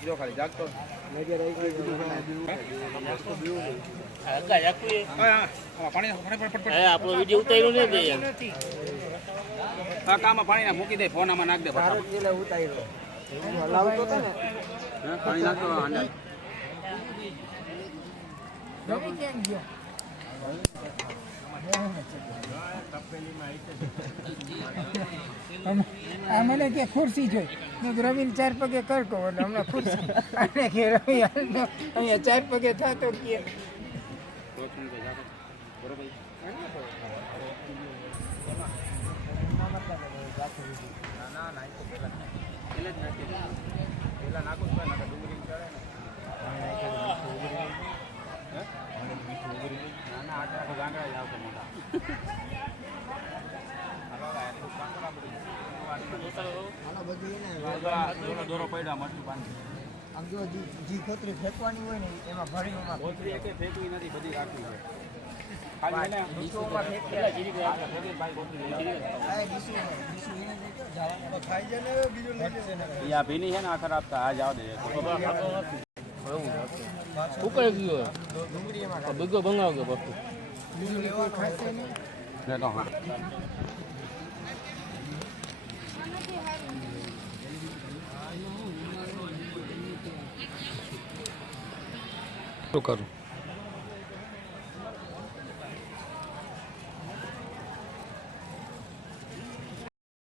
જો ખાલી જાગતો આપણો વિડીયો ઉતાર્યો નથી કામાં પાણી મૂકી દે ફોન આમાં નાખ દે ઉતાર્યો લાવતો હતો ને પાણી નાખતો મને કે ખુરશી જોઈ મેં રવિને 4 પગે કરતો એટલે હમણાં ખુરશી અને કે રવિ અહીંયા 4 પગે થતો કે દોરો પડ્યા મસ્તું પાણી આમ જો જી ખોતરી ફેંકવાની હોય ને એમાં ભરીને ફેંકવી નથી બધી રાખવી છે ભીની છે ને આ ખરાબ આ જાવ દે ઉકળી ગયો બીજો ભંગાવ ગયો બસ શું કરું